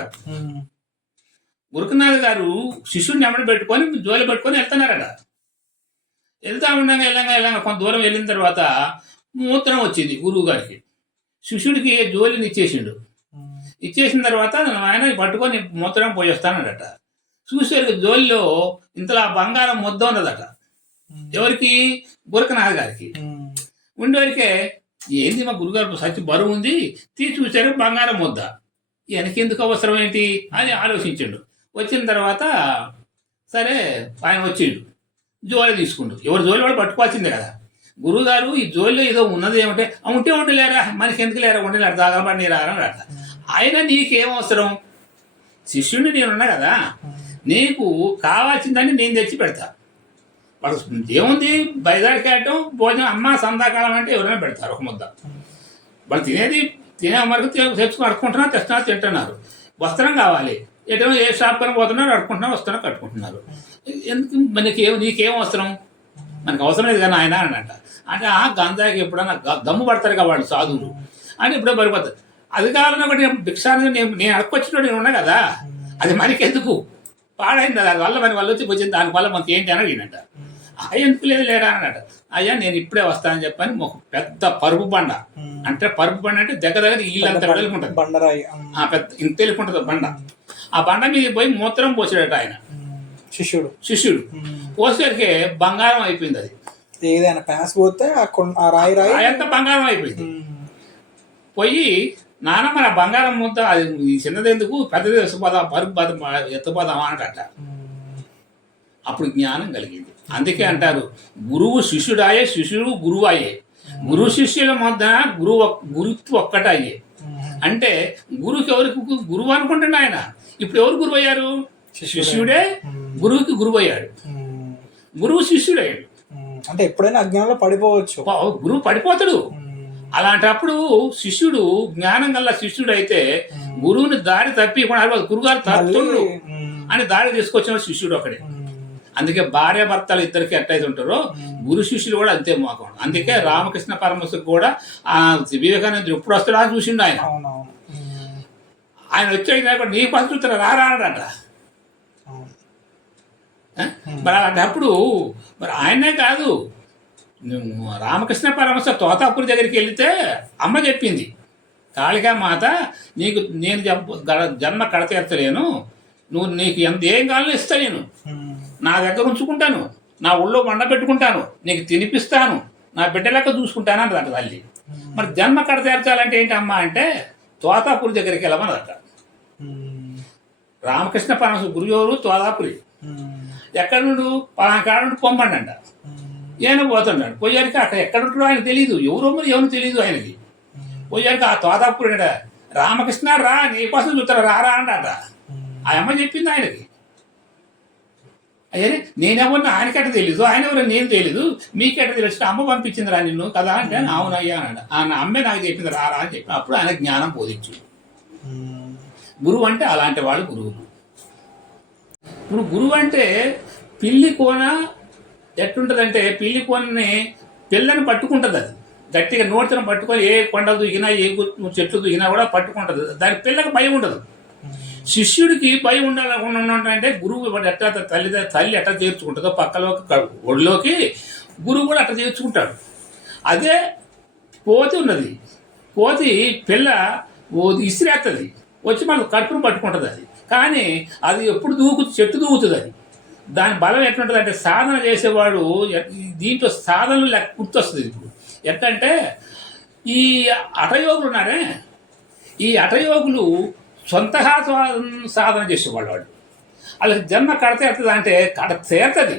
గారు శిష్యుడిని ఎమ్మడి పెట్టుకొని జోలి పెట్టుకొని వెళ్తున్నారట. వెళ్తా ఉండగా కొంత దూరం వెళ్ళిన తర్వాత మూత్రం వచ్చింది గురువు గారికి. శిష్యుడికి జోలిని ఇచ్చేసిన తర్వాత ఆయన పట్టుకొని మూత్రం పోయేస్తానడట. చూసేసరికి జోలిలో ఇంతలా బంగారం ముద్ద ఉన్నదట. ఎవరికి? గురుకునాథ్ గారికి. ఉండేవరికే ఏంది మా గురుగారు సచ్చి బరువు ఉంది, తీసి చూసారు బంగారం ముద్ద, వెనకెందుకు అవసరం ఏంటి అని ఆలోచించిండు. వచ్చిన తర్వాత సరే ఆయన వచ్చిండు, జోలి తీసుకుండు. ఎవరు జోలి వాడు పట్టుకోవాల్సిందే కదా. గురువుగారు ఈ జోలిలో ఏదో ఉన్నది ఏమంటే, ఉంటే ఉండలేరా, మనకి ఎందుకు లేరా, ఉండలేరు, దాగబడి రారా అట. ఆయన నీకేం అవసరం, శిష్యుడిని నేనున్నా కదా, నీకు కావాల్సిందని నేను తెచ్చి పెడతా. వాళ్ళు ఏముంది, బయదాడికేయటం, భోజనం, అమ్మ సందాకాలం అంటే ఎవరైనా పెడతారు ఒక ముద్ద. వాళ్ళు తినే వరకు తెచ్చుకుని అడుకుంటున్నారు, తెస్తున్నారు, తింటున్నారు. వస్త్రం కావాలి, ఎటో ఏ షాప్ కన్నా పోతున్నారు, అడుకుంటున్నారు, వస్తున్నారు, కట్టుకుంటున్నారు. ఎందుకు నీకేం అవసరం, మనకు అవసరం లేదు కానీ ఆయన అని అంట. అంటే ఆ గంధాకి ఎప్పుడన్నా దమ్ము పడతారు కదా వాళ్ళు సాధువులు అని ఎప్పుడో పడిపోతారు. అది కావాలన్నా ఒకటి భిక్షాన్ని నేను అడుక్కొచ్చినట్టు నేను ఉన్నా కదా, అది మనకెందుకు, పాడైంది దానివల్ల మన వాళ్ళు వచ్చి వచ్చింది, దానివల్ల మనకి ఏంటి అని అడిగినట్ట. ఎందుకు లేడా అన్నట. అయ్యా నేను ఇప్పుడే వస్తానని చెప్పని ఒక పెద్ద పరుపు బండ, అంటే పరుపు బండ అంటే దగ్గర ఇల్లంతా వెలుకుంటుంది, పెద్ద ఇంత తెలుకుంటుంది బండ. ఆ బండ మీద పోయి మూత్రం పోసాడట ఆయన శిష్యుడు. పోసేసరికి బంగారం అయిపోయింది. అది ఏదైనా ప్యాస్ పోతే ఆ రాయి అంతా బంగారం అయిపోయింది. పోయి నాన్న మన బంగారం ముద్ద అది చిన్నదెందుకు, పెద్దది ఎత్తుపోదాం, పరుపు ఎత్తుపోదామా అంటట. అప్పుడు జ్ఞానం కలిగింది. అందుకే అంటారు, గురువు శిష్యుడాయే, శిష్యుడు గురువు అయ్యే. గురు శిష్యుల మధ్య గురుత్వం ఒక్కటే అయ్యే. అంటే గురువుకి ఎవరికి గురువు అనుకుంటున్నా ఆయన. ఇప్పుడు ఎవరు గురువు అయ్యారు? శిష్యుడే గురువుకి గురువు అయ్యాడు, గురువు శిష్యుడయ్యాడు. అంటే ఎప్పుడైనా అజ్ఞానంలో పడిపోవచ్చు, గురువు పడిపోతాడు. అలాంటప్పుడు శిష్యుడు జ్ఞానం గల శిష్యుడు అయితే గురువుని దారి తప్పి గురుగారు తప్పుతుండ్రు అని దారి తీసుకొచ్చిన శిష్యుడు ఒకడే. అందుకే భార్య భర్తలు ఇద్దరికి ఎట్లయితే ఉంటారో గురు శిష్యులు కూడా అంతే మోకం. అందుకే రామకృష్ణ పరమహంసకు కూడా ఆ వివేకానందుడు ఎప్పుడు వస్తాడో అని చూసిండు ఆయన. ఆయన వచ్చాడు నీ పద్ధతులు రారా అన్నట. మరి అలాంటప్పుడు మరి ఆయనే కాదు, రామకృష్ణ పరమహంస తోతాపురి దగ్గరికి వెళితే అమ్మ చెప్పింది, కాళికా మాత నేను జన్మ కడతీర్చలేను, నీకు ఏం కావాలో ఇస్తా, నేను నా దగ్గర ఉంచుకుంటాను, నా ఒళ్ళో వండ పెట్టుకుంటాను, నీకు తినిపిస్తాను, నా బిడ్డ లెక్క చూసుకుంటాను అన్నదట తల్లి. మరి జన్మ కడతీర్చాలంటే ఏంటమ్మా అంటే తోతాపురి దగ్గరికి వెళ్ళమన్నదట. రామకృష్ణ పరమహంస గురువు తోతాపురి. ఎక్కడ నుండు పలానా కాడ నుండి పొమ్మండి అంట. ఈయన పోతున్నాడు. పోయారికి అక్కడ ఎక్కడుంటాడో ఆయన తెలియదు, ఎవరో మరి ఎవరు తెలియదు ఆయనకి. పోయారికి ఆ తోతాపురి రామకృష్ణ రా నీకోసం చూస్తాడు రారా అంట. ఆ అమ్మ చెప్పింది ఆయనకి. అయ్యే నేనెవరిని ఆయనకెట తెలీదు, ఆయన ఎవరో నేను తెలీదు, మీకెట తెలుసు, అమ్మ పంపించింది రా నిన్ను కదా అంటే అవునయ్యా అన్నాడు. ఆయన అమ్మే నాకు చెప్పింది రారా అని చెప్పి అప్పుడు ఆయన జ్ఞానం బోధించు. గురువు అంటే అలాంటి వాళ్ళు గురువులు. ఇప్పుడు గురువు అంటే పిల్లి కోన ఎట్లుంటుందంటే పిల్లి కోనని పిల్లని పట్టుకుంటుంది. అది గట్టిగా నోటిని పట్టుకొని ఏ కొండలు దిగినా ఏ చెట్లు దిగినా కూడా పట్టుకుంటుంది. దాని పిల్లకి భయం ఉండదు. శిష్యుడికి భయం ఉండాలంటే గురువు ఎట్లా తల్లి ఎట్లా చేర్చుకుంటుందో పక్కలోకి ఒడిలోకి గురువు కూడా అట్లా చేర్చుకుంటాడు. అదే కోతి ఉన్నది, కోతి పిల్ల ఇసిరేస్తుంది, వచ్చి మనకు కడుపును పట్టుకుంటుంది. అది కానీ అది ఎప్పుడు చెట్టు దూకుతుంది. అది దాని బలం ఎట్లుంటుంది అంటే సాధన చేసేవాడు దీంట్లో సాధనలు గుర్తొస్తుంది. ఇప్పుడు ఎట్లంటే ఈ హఠయోగులు ఉన్నారే, ఈ హఠయోగులు సొంతగా సాధన చేసేవాళ్ళు. వాళ్ళకి జన్మ కడతేరుతుంది అంటే కడతేరుతుంది.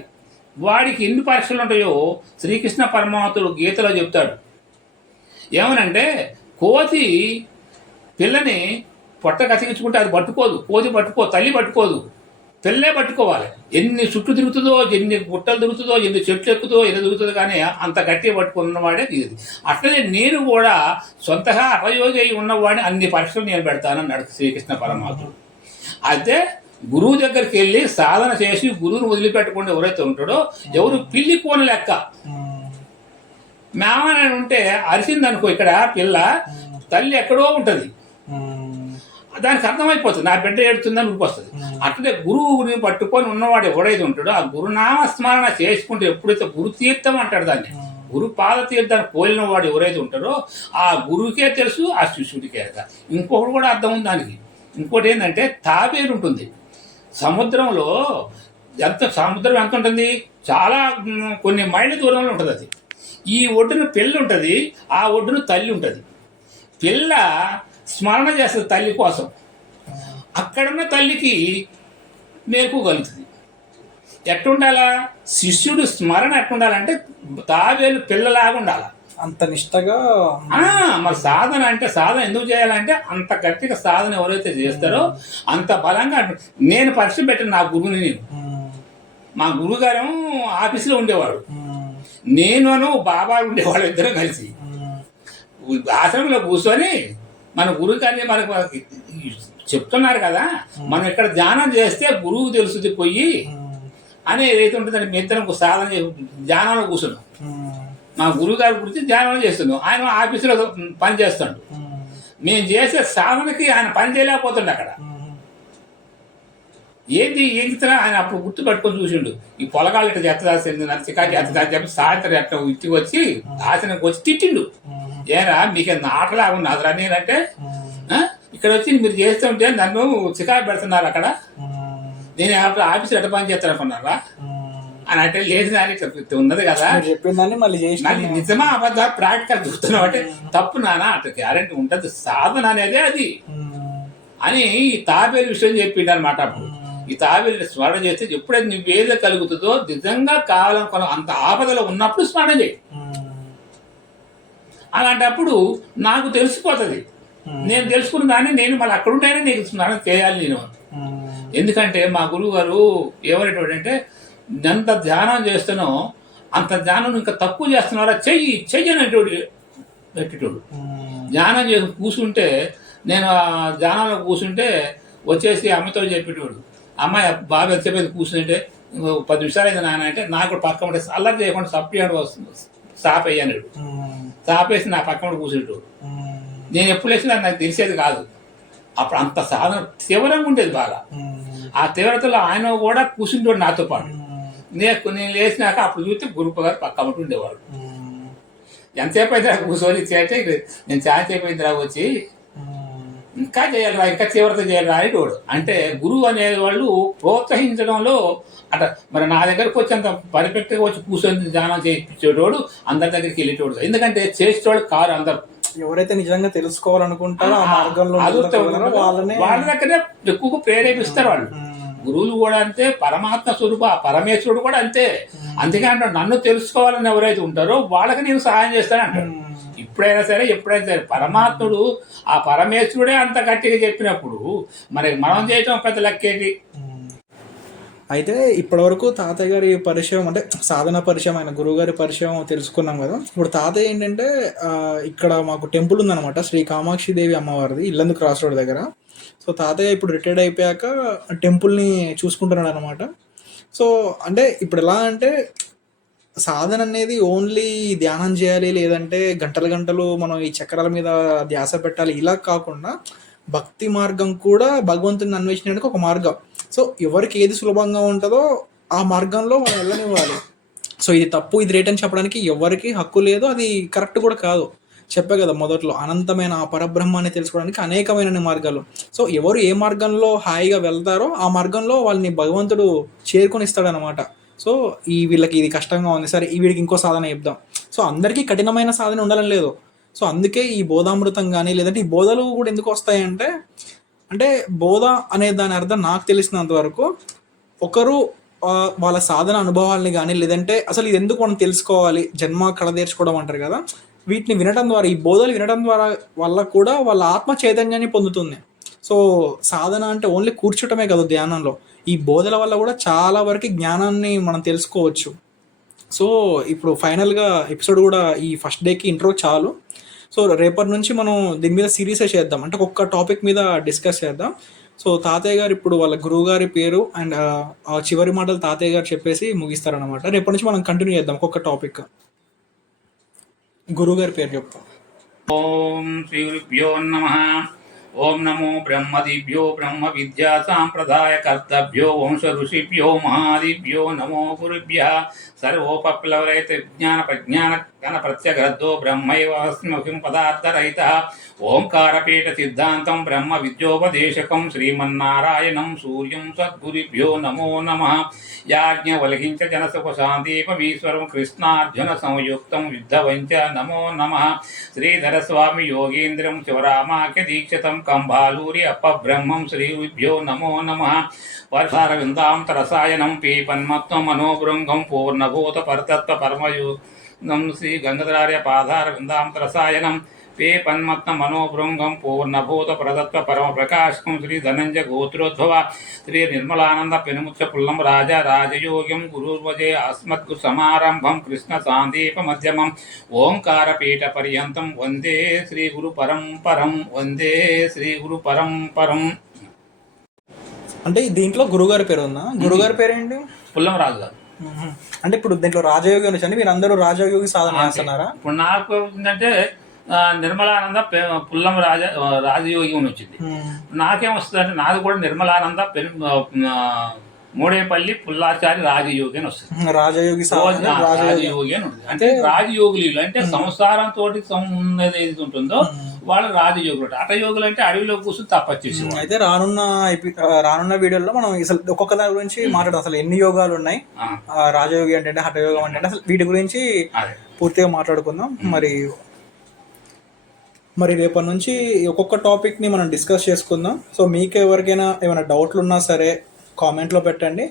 వాడికి ఎన్ని పరీక్షలు ఉంటాయో శ్రీకృష్ణ పరమాత్ముడు గీతలో చెప్తాడు. ఏమనంటే కోతి పిల్లని పొట్ట కతికించుకుంటే అది పట్టుకోదు, కోతి తల్లి పట్టుకోదు, పిల్లే పట్టుకోవాలి. ఎన్ని చుట్టూ తిరుగుతుందో, ఎన్ని గుట్టలు తిరుగుతుందో, ఎన్ని చెట్లు ఎక్కుతుందో, ఎన్ని తిరుగుతుందో కానీ అంత గట్టిగా పట్టుకున్నవాడే ఇది. అట్లనే నేను కూడా సొంతగా అపయోగి అయి ఉన్నవాడిని అన్ని పరీక్షలు నేను పెడతానన్నాడు శ్రీకృష్ణ పరమాత్ముడు. అయితే గురువు దగ్గరికి వెళ్ళి సాధన చేసి గురువును వదిలిపెట్టకుండా ఎవరైతే ఉంటాడో ఎవరు పిల్లి కోన లెక్క. మేమని ఉంటే అరిసిందనుకో ఇక్కడ పిల్ల, తల్లి ఎక్కడో ఉంటుంది, దానికి అర్థమైపోతుంది నా బిడ్డ ఏడుతుందని ఊపొస్తుంది. అట్లనే గురువుని పట్టుకొని ఉన్నవాడు ఎవడైతే ఉంటాడో ఆ గురునామ స్మరణ చేసుకుంటూ ఎప్పుడైతే గురు తీర్థం అంటాడు దాన్ని, గురు పాద తీర్థాన్ని పోలిన వాడు ఎవరైతే ఉంటారో ఆ గురువుకే తెలుసు, ఆ శిష్యుడికే కదా. ఇంకొకటి కూడా అర్థం ఉంది దానికి. ఇంకోటి ఏంటంటే తాబేరు ఉంటుంది సముద్రంలో. సముద్రం ఎంత ఉంటుంది? చాలా కొన్ని మైళ్ళ దూరంలో ఉంటుంది. అది ఈ ఒడ్డున పిల్ల ఉంటుంది, ఆ ఒడ్డున తల్లి ఉంటుంది. పిల్ల స్మరణ చేస్తుంది తల్లి కోసం, అక్కడున్న తల్లికి మేలుకోగలుగుతుంది. ఎట్టుండాలా? శిష్యుడు స్మరణ ఎట్టుండాలంటే తాబేలు పిల్లలాగా ఉండాలి, అంత నిష్టగా. మరి సాధన అంటే సాధన ఎందుకు చేయాలంటే అంత గట్టిగా సాధన ఎవరైతే చేస్తారో అంత బలంగా. నేను పరిచయం పెట్టిన నా గురువుని, నేను మా గురువు గారు ఆఫీసులో ఉండేవాడు, నేను బాబా ఉండేవాడు, ఇద్దరం కలిసి ఆశ్రమంలో కూర్చొని మన గురువు గారిని మనకు చెప్తున్నారు కదా, మనం ఇక్కడ ధ్యానం చేస్తే గురువు తెలుసుది పొయ్యి అని ఏదైతే ఉంటుందని మీ ఇద్దరం సాధన ధ్యానంలో కూర్చున్నాం. మా గురువు గారి గురించి ధ్యానం చేస్తున్నాం, ఆయన ఆఫీసులో పని చేస్తాడు. మేము చేసే సాధనకి ఆయన పని చేయలేకపోతుండే అక్కడ. ఏంది ఆయన అప్పుడు గుర్తు పట్టుకొని చూసిండు, ఈ పొలగాళ్ళు ఇట్లా చేస్తాల్సింది, నర్సికాకి ఎత్తదా చెప్పి సాయంత్రం ఎట్లా ఇంటికి వచ్చి ఆసనకు వచ్చి తిట్టిండు. ఏరా మీకే నాటలాగా ఉన్నదిరా నేనంటే, ఇక్కడ వచ్చి మీరు చేస్తుంటే నన్ను చికాకు పెడుతున్నారు అక్కడ, నేను అప్పుడు ఆఫీసులో ఎట్లా పని చేస్తాను అనుకున్నారా అని అంటే లేదు అని ఉన్నది కదా చెప్పిందని మళ్ళీ నిజమా అబద్ధాలు ప్రాక్టికల్ చూస్తున్నావు అంటే తప్పు నానా అట్లా గ్యారెంటీ ఉంటుంది. సాధన అనేదే అది అని ఈ తాబేలు విషయం చెప్పిండు అనమాట. అప్పుడు ఈ తాబేలు స్మరణ చేస్తే ఎప్పుడైతే నువ్వేదో కలుగుతుందో నిజంగా కావాలనుకున్న అంత ఆపదలో ఉన్నప్పుడు స్మరణ చేయి. అలాంటప్పుడు నాకు తెలిసిపోతుంది. నేను తెలుసుకున్న దాన్ని నేను మళ్ళీ అక్కడ ఉంటేనే నీకు స్మరణ చేయాలి నేను. ఎందుకంటే మా గురువు గారు ఏమనేటోడంటే, ఎంత ధ్యానం చేస్తానో అంత ధ్యానం ఇంకా తక్కువ చేస్తున్నారా, చెయ్యి అనేటోడు పెట్టేటోడు. ధ్యానం చేసి కూర్చుంటే, నేను ఆ ధ్యానంలో కూర్చుంటే వచ్చేసి అమ్మతో చెప్పేటోడు, అమ్మాయి బాగా ఎంతసేపు కూర్చుంటే 10 నిమిషాలు అయింది నాన్న అంటే, నాకు పక్క ఉంటే అల్లరి చేయకుండా సప్పియాడు సాపేయన్నాడు. సాపేసి నా పక్కన కూర్చుంటాడు. నేను ఎప్పుడు లేచినా నాకు తెలిసేది కాదు. అప్పుడు అంత సాధన తీవ్రంగా ఉండేది బాగా. ఆ తీవ్రతలో ఆయన కూడా కూర్చుంటాడు నాతో పాటు. నేను లేచినాక అప్పుడు చూస్తే గురువు గారు పక్క ఉంటూ ఉండేవాడు. ఎంతసేపు అయితే కూర్చొని చేస్తే నేను చాలాసేపు అయితే వచ్చి ఇంకా చేయాలిరా, ఇంకా తీవ్రత చేయాలిరా అనేటోడు. అంటే గురువు అనేవాళ్ళు ప్రోత్సహించడంలో అట్లా. మరి నా దగ్గరకు వచ్చి అంత పర్ఫెక్ట్గా వచ్చి కూర్చొని ధ్యానం చేయించేటోడు, అందరి దగ్గరికి వెళ్ళేటోడు. ఎందుకంటే చేసేటోడు కారు అందరు. ఎవరైతే నిజంగా తెలుసుకోవాలనుకుంటారో ఆ మార్గంలో వాళ్ళ దగ్గరే ఎక్కువగా ప్రేరేపిస్తారు వాళ్ళు. గురువులు కూడా అంతే, పరమాత్మ స్వరూప పరమేశ్వరుడు కూడా అంతే. అందుకే అంటాడు, నన్ను తెలుసుకోవాలని ఎవరైతే ఉంటారో వాళ్ళకి నేను సహాయం చేస్తానంటాడు. ఇప్పుడైనా సరే ఎప్పుడైనా సరే పరమాత్ముడు ఆ పరమేశ్వరుడే అంత గట్టిగా చెప్పినప్పుడు మరి మనం చేయటం పెద్ద లెక్కేంటి. అయితే ఇప్పటివరకు తాతయ్య గారి పరిచయం అంటే సాధన పరిచయం, ఆయన గురువుగారి పరిచయం తెలుసుకున్నాం కదా. ఇప్పుడు తాతయ్య ఏంటంటే ఇక్కడ మాకు టెంపుల్ ఉందన్నమాట, శ్రీ కామాక్షిదేవి అమ్మవారిది, ఇల్లందు క్రాస్ రోడ్ దగ్గర. సో తాతయ్య ఇప్పుడు రిటైర్డ్ అయిపోయాక టెంపుల్ని చూసుకుంటున్నాడు అనమాట. సో అంటే ఇప్పుడు ఎలా అంటే సాధన అనేది ఓన్లీ ధ్యానం చేయాలి, లేదంటే గంటలు గంటలు మనం ఈ చక్రాల మీద ధ్యాస పెట్టాలి, ఇలా కాకుండా భక్తి మార్గం కూడా భగవంతుని అన్వేషించడానికి ఒక మార్గం. సో ఎవరికి ఏది సులభంగా ఉంటుందో ఆ మార్గంలో మనం వెళ్ళనివ్వాలి. సో ఇది తప్పు, ఇది రేట్ అని చెప్పడానికి ఎవరికి హక్కు లేదు, అది కరెక్ట్ కూడా కాదు. చెప్పే కదా మొదట్లో, అనంతమైన ఆ పరబ్రహ్మాన్ని తెలుసుకోవడానికి అనేకమైన మార్గాలు. సో ఎవరు ఏ మార్గంలో హాయిగా వెళ్తారో ఆ మార్గంలో వాళ్ళని భగవంతుడు చేరుకొని ఇస్తాడనమాట. సో వీళ్ళకి ఇది కష్టంగా ఉంది, సరే వీడికి ఇంకో సాధన చెప్దాం. సో అందరికీ కఠినమైన సాధన ఉండాలని లేదు. సో అందుకే ఈ బోధామృతం కానీ, లేదంటే ఈ బోధలు కూడా ఎందుకు వస్తాయంటే, అంటే బోధ అనే దాని అర్థం నాకు తెలిసినంత వరకు ఒకరు వాళ్ళ సాధన అనుభవాల్ని కానీ, లేదంటే అసలు ఇది ఎందుకు మనం తెలుసుకోవాలి, జన్మ కళదేర్చుకోవడం అంటారు కదా, వీటిని వినడం ద్వారా, ఈ బోధలు వినడం ద్వారా వల్ల కూడా వాళ్ళ ఆత్మ చైతన్యాన్ని పొందుతుంది. సో సాధన అంటే ఓన్లీ కూర్చోటమే కదా ధ్యానంలో, ఈ బోధల వల్ల కూడా చాలా వరకు జ్ఞానాన్ని మనం తెలుసుకోవచ్చు. సో ఇప్పుడు ఫైనల్గా ఎపిసోడ్ కూడా ఈ ఫస్ట్ డేకి ఇంట్రో చాలు. సో రేపటి నుంచి మనం దీని మీద సిరీసే చేద్దాం, అంటే ఒక్క టాపిక్ మీద డిస్కస్ చేద్దాం. సో తాతయ్య గారు ఇప్పుడు వాళ్ళ గురువు గారి పేరు అండ్ ఆ చివరి మాటలు తాతయ్య గారు చెప్పేసి ముగిస్తారనమాట. రేపటి నుంచి మనం కంటిన్యూ చేద్దాం ఒక్కొక్క టాపిక్. గురువు గారి పేరు చెప్తాం. ఓం శ్రీ గురుభ్యో నమః. ఓం నమో బ్రహ్మదిభ్యో బ్రహ్మ విద్యా సాంప్రదాయ కర్తభ్యో వంశ ఋషిభ్యో మహాదిభ్యో నమో గురుభ్యః. సర్వోపప్లవరహిత విజ్ఞాన ప్రజ్ఞాన ఘన ప్రత్యగ్రద్ధో బ్రహ్మైవాస్మ్యహం పదార్థరహితః. ఓంకారపీఠ సిద్ధాంతం బ్రహ్మ విద్యోపదేశకం శ్రీమన్నారాయణం సూర్యం సద్గురుభ్యో నమో నమః. యాజ్ఞవల్కించ జనసుఖ శాందీపమీశ్వరం కృష్ణార్జున సంయుక్తం యుద్ధవంచ నమో నమః. శ్రీధరస్వామి యోగీంద్రం శివరామాఖ్య దీక్షితం కంభాలూరి అప్పబ్రహ్మం శ్రీగురుభ్యో నమో నమః. వర్షారవిందాంతరసాయనం పీపన్మత్వ మనోభృంగం పూర్ణభూత పరతత్వ పరమయుగం శ్రీ గంగాధరార్య పాదారవిందాంతరసాయనం పీపన్మత్వ మనోభృంగం పూర్ణభూత పరతత్వ పరమ ప్రకాశకం శ్రీ ధనంజయ గోత్రోద్భవ శ్రీ నిర్మలానంద పెనుముచ్చ పుల్లం రాజా రాజయోగ్యం గురుర్వజే అస్మద్గు సమారంభం కృష్ణ సాందీప మధ్యమం ఓంకారపీఠ పర్యంతం వందే శ్రీ గురు పరంపరం వందే శ్రీ గురు పరంపరం. అంటే దీంట్లో గురుగారి పేరు ఉందా? గురుగారి పేరు ఏంటి? పుల్లం రాజు గారు. అంటే ఇప్పుడు దీంట్లో రాజయోగి అని వచ్చండి, మీరు అందరూ రాజయోగి సాధన చేస్తున్నారా? ఇప్పుడు నాకు ఏంటంటే నిర్మలానంద పుల్లం రాజయోగి అని వచ్చింది. నాకేమొస్తుంది అంటే నాది కూడా నిర్మలానంద మూడేపల్లి పుల్లాచారి రాజయోగి అని వస్తుంది. రాజయోగి రాజయోగి అని ఉంటుంది. అంటే రాజయోగులు అంటే సంసారంతో ఏది ఉంటుందో వాళ్ళు రాజయోగులు. హఠయోగులు అంటే అడవిలో కూర్చొని తపస్సు. అయితే రానున్న వీడియోలో మనం అసలు ఒక్కొక్క దాని గురించి మాట్లాడదాం. అసలు ఎన్ని యోగాలు ఉన్నాయి, రాజయోగి అంటే హఠయోగం అంటే అసలు వీటి గురించి పూర్తిగా మాట్లాడుకుందాం. మరి రేపటి నుంచి ఒక్కొక్క టాపిక్ని మనం డిస్కస్ చేసుకుందాం. సో మీకు ఎవరికైనా ఏమైనా డౌట్లు ఉన్నా సరే కామెంట్లో పెట్టండి.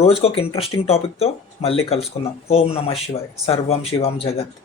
రోజుకొక ఇంట్రెస్టింగ్ టాపిక్తో మళ్ళీ కలుసుకుందాం. ఓం నమః శివాయ. సర్వం శివం జగత్.